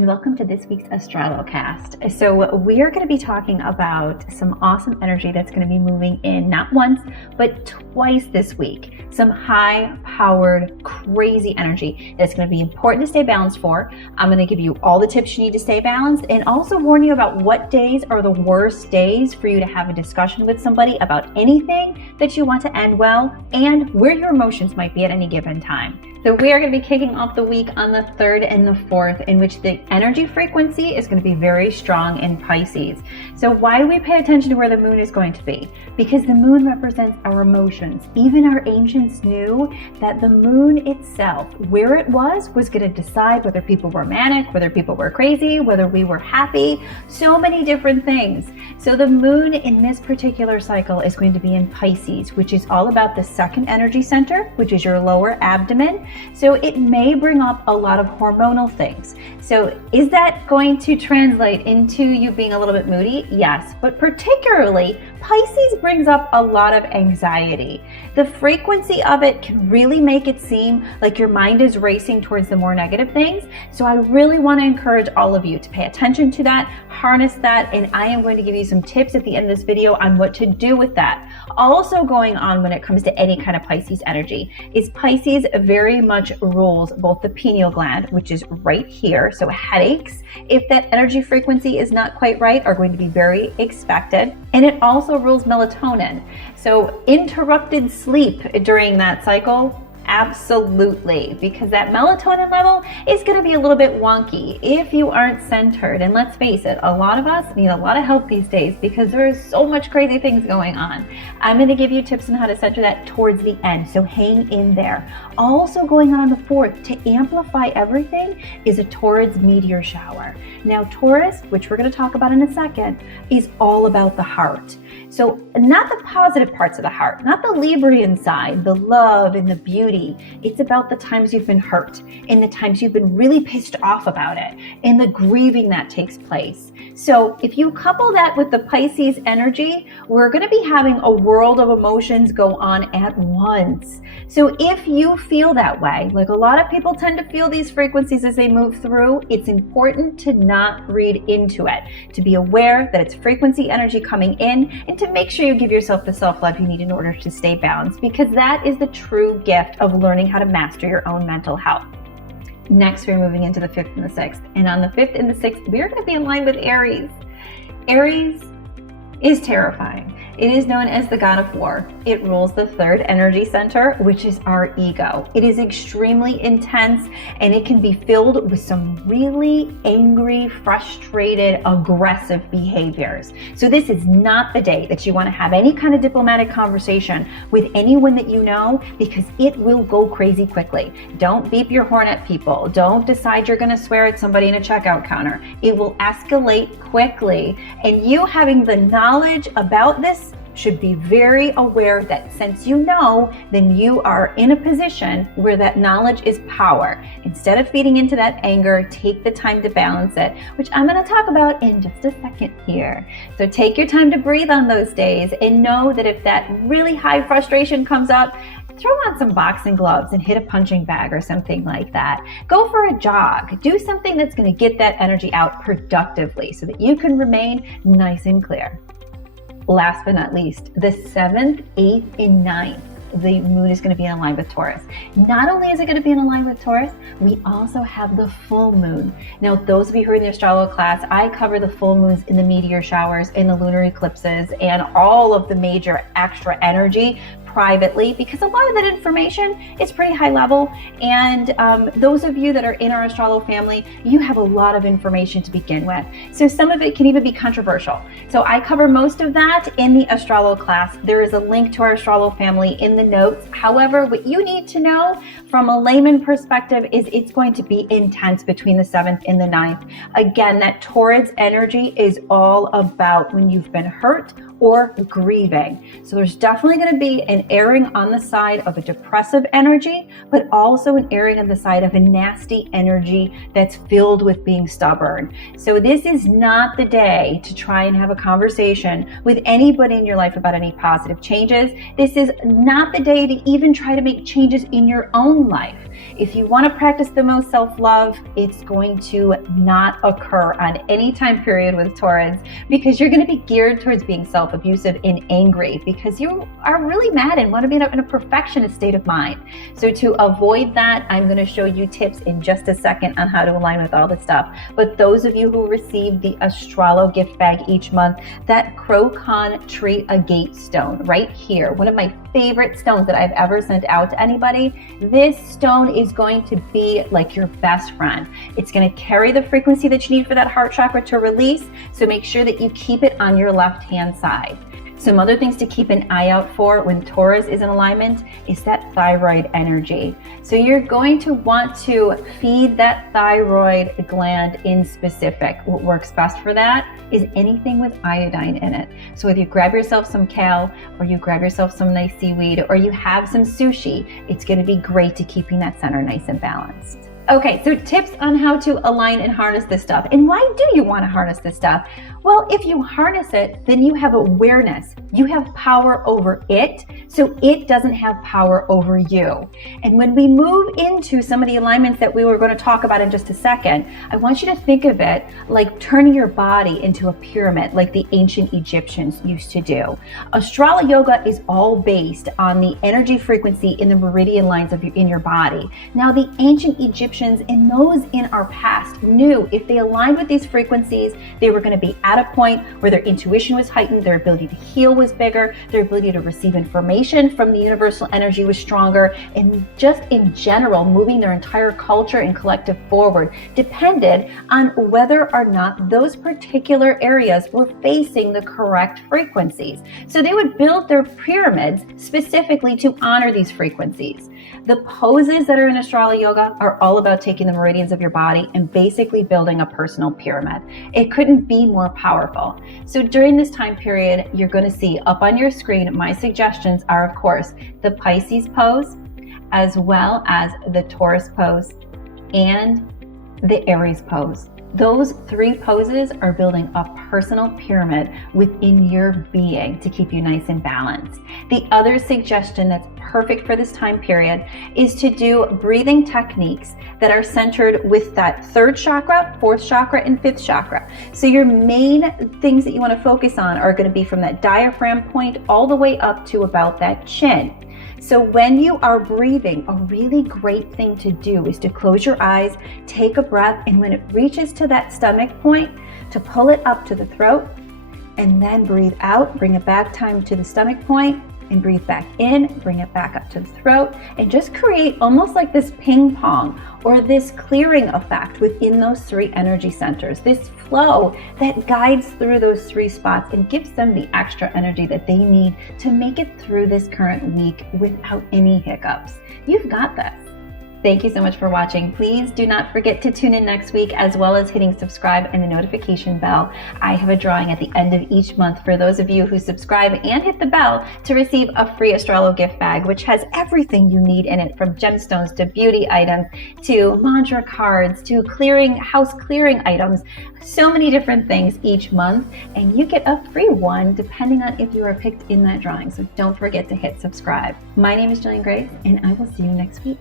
and welcome to this week's AstroloCAST. So we are going to be talking about some awesome energy that's going to be moving in not once, but twice this week. Some high-powered, crazy energy that's going to be important to stay balanced for. I'm going to give you all the tips you need to stay balanced and also warn you about what days are the worst days for you to have a discussion with somebody about anything that you want to end well and where your emotions might be at any given time. So we are going to be kicking off the week on the 3rd and the 4th, in which the energy frequency is going to be very strong in Pisces. So why do we pay attention to where the moon is going to be? Because the moon represents our emotions. Even our ancients knew that the moon itself, where it was going to decide whether people were manic, whether people were crazy, whether we were happy, so many different things. So the moon in this particular cycle is going to be in Pisces, which is all about the second energy center, which is your lower abdomen. So it may bring up a lot of hormonal things. So is that going to translate into you being a little bit moody? Yes, but particularly Pisces brings up a lot of anxiety. The frequency of it can really make it seem like your mind is racing towards the more negative things. So I really want to encourage all of you to pay attention to that, harness that, and I am going to give you some tips at the end of this video on what to do with that. Also going on when it comes to any kind of Pisces energy is Pisces very much rules both the pineal gland, which is right here. So headaches, if that energy frequency is not quite right, are going to be very expected. And it also rules melatonin. So interrupted sleep during that cycle, absolutely, because that melatonin level is going to be a little bit wonky if you aren't centered. And let's face it, a lot of us need a lot of help these days because there is so much crazy things going on. I'm going to give you tips on how to center that towards the end, so hang in there. Also going on the 4th to amplify everything is a Taurus meteor shower. Now Taurus, which we're going to talk about in a second, is all about the heart. So not the positive parts of the heart, not the Librian side, the love and the beauty. It's about the times you've been hurt and the times you've been really pissed off about it and the grieving that takes place. So if you couple that with the Pisces energy, we're going to be having a world of emotions go on at once. So if you feel that way, like a lot of people tend to feel these frequencies as they move through, it's important to not read into it, to be aware that it's frequency energy coming in, and to make sure you give yourself the self-love you need in order to stay balanced, because that is the true gift of learning how to master your own mental health. Next, we're moving into the 5th and the 6th. And on the 5th and the 6th, we're going to be in line with Aries. Aries is terrifying. It is known as the god of war. It rules the 3rd energy center, which is our ego. It is extremely intense and it can be filled with some really angry, frustrated, aggressive behaviors. So this is not the day that you want to have any kind of diplomatic conversation with anyone that you know, because it will go crazy quickly. Don't beep your horn at people. Don't decide you're going to swear at somebody in a checkout counter. It will escalate quickly, and you having the knowledge about this should be very aware that since you know, then you are in a position where that knowledge is power. Instead of feeding into that anger, take the time to balance it, which I'm going to talk about in just a second here. So take your time to breathe on those days and know that if that really high frustration comes up, throw on some boxing gloves and hit a punching bag or something like that. Go for a jog. Do something that's going to get that energy out productively so that you can remain nice and clear. Last but not least, the 7th, 8th, and 9th, the moon is going to be in line with Taurus. Not only is it going to be in line with Taurus, we also have the full moon. Now, those of you who are in the Astrolo class, I cover the full moons in the meteor showers, in the lunar eclipses, and all of the major extra energy privately, because a lot of that information is pretty high level, and those of you that are in our Astrolo family, you have a lot of information to begin with. So some of it can even be controversial. So I cover most of that in the Astrolo class. There is a link to our Astrolo family in the notes. However, what you need to know from a layman perspective is it's going to be intense between the 7th and the 9th. Again, that Taurus energy is all about when you've been hurt or grieving. So there's definitely going to be an erring on the side of a depressive energy, but also an erring on the side of a nasty energy that's filled with being stubborn. So this is not the day to try and have a conversation with anybody in your life about any positive changes. This is not the day to even try to make changes in your own life. If you want to practice the most self-love, it's going to not occur on any time period with Taurus, because you're going to be geared towards being self-abusive and angry because you are really mad and want to be in a perfectionist state of mind. So to avoid that, I'm going to show you tips in just a second on how to align with all this stuff. But those of you who receive the Astrolo gift bag each month, that Crocon Tree Agate stone right here, one of my favorite stones that I've ever sent out to anybody, this stone is going to be like your best friend. It's going to carry the frequency that you need for that heart chakra to release, so make sure that you keep it on your left hand side. Some other things to keep an eye out for when Taurus is in alignment is that thyroid energy. So you're going to want to feed that thyroid gland in specific. What works best for that is anything with iodine in it. So if you grab yourself some kale, or you grab yourself some nice seaweed, or you have some sushi, it's going to be great to keeping that center nice and balanced. Okay, so tips on how to align and harness this stuff. And why do you want to harness this stuff? Well, if you harness it, then you have awareness. You have power over it, so it doesn't have power over you. And when we move into some of the alignments that we were going to talk about in just a second, I want you to think of it like turning your body into a pyramid, like the ancient Egyptians used to do. Astrology yoga is all based on the energy frequency in the meridian lines in your body. Now, the ancient Egyptians and those in our past knew if they aligned with these frequencies, they were going to be at a point where their intuition was heightened, their ability to heal was bigger, their ability to receive information from the universal energy was stronger, and just in general, moving their entire culture and collective forward depended on whether or not those particular areas were facing the correct frequencies. So they would build their pyramids specifically to honor these frequencies. The poses that are in Astrology yoga are all about taking the meridians of your body and basically building a personal pyramid. It couldn't be more powerful. So during this time period, you're going to see up on your screen, my suggestions are, of course, the Pisces pose, as well as the Taurus pose and the Aries pose. Those three poses are building a personal pyramid within your being to keep you nice and balanced. The other suggestion that's perfect for this time period is to do breathing techniques that are centered with that third chakra, fourth chakra, and fifth chakra. So your main things that you want to focus on are going to be from that diaphragm point all the way up to about that chin. So when you are breathing, a really great thing to do is to close your eyes, take a breath, and when it reaches to that stomach point, to pull it up to the throat, and then breathe out, bring it back time to the stomach point, and breathe back in, bring it back up to the throat, and just create almost like this ping pong or this clearing effect within those three energy centers, this flow that guides through those three spots and gives them the extra energy that they need to make it through this current week without any hiccups. You've got this. Thank you so much for watching. Please do not forget to tune in next week, as well as hitting subscribe and the notification bell. I have a drawing at the end of each month for those of you who subscribe and hit the bell to receive a free Astrolo gift bag, which has everything you need in it, from gemstones to beauty items to mantra cards to house clearing items. So many different things each month, and you get a free one depending on if you are picked in that drawing. So don't forget to hit subscribe. My name is Jillian Grace, and I will see you next week.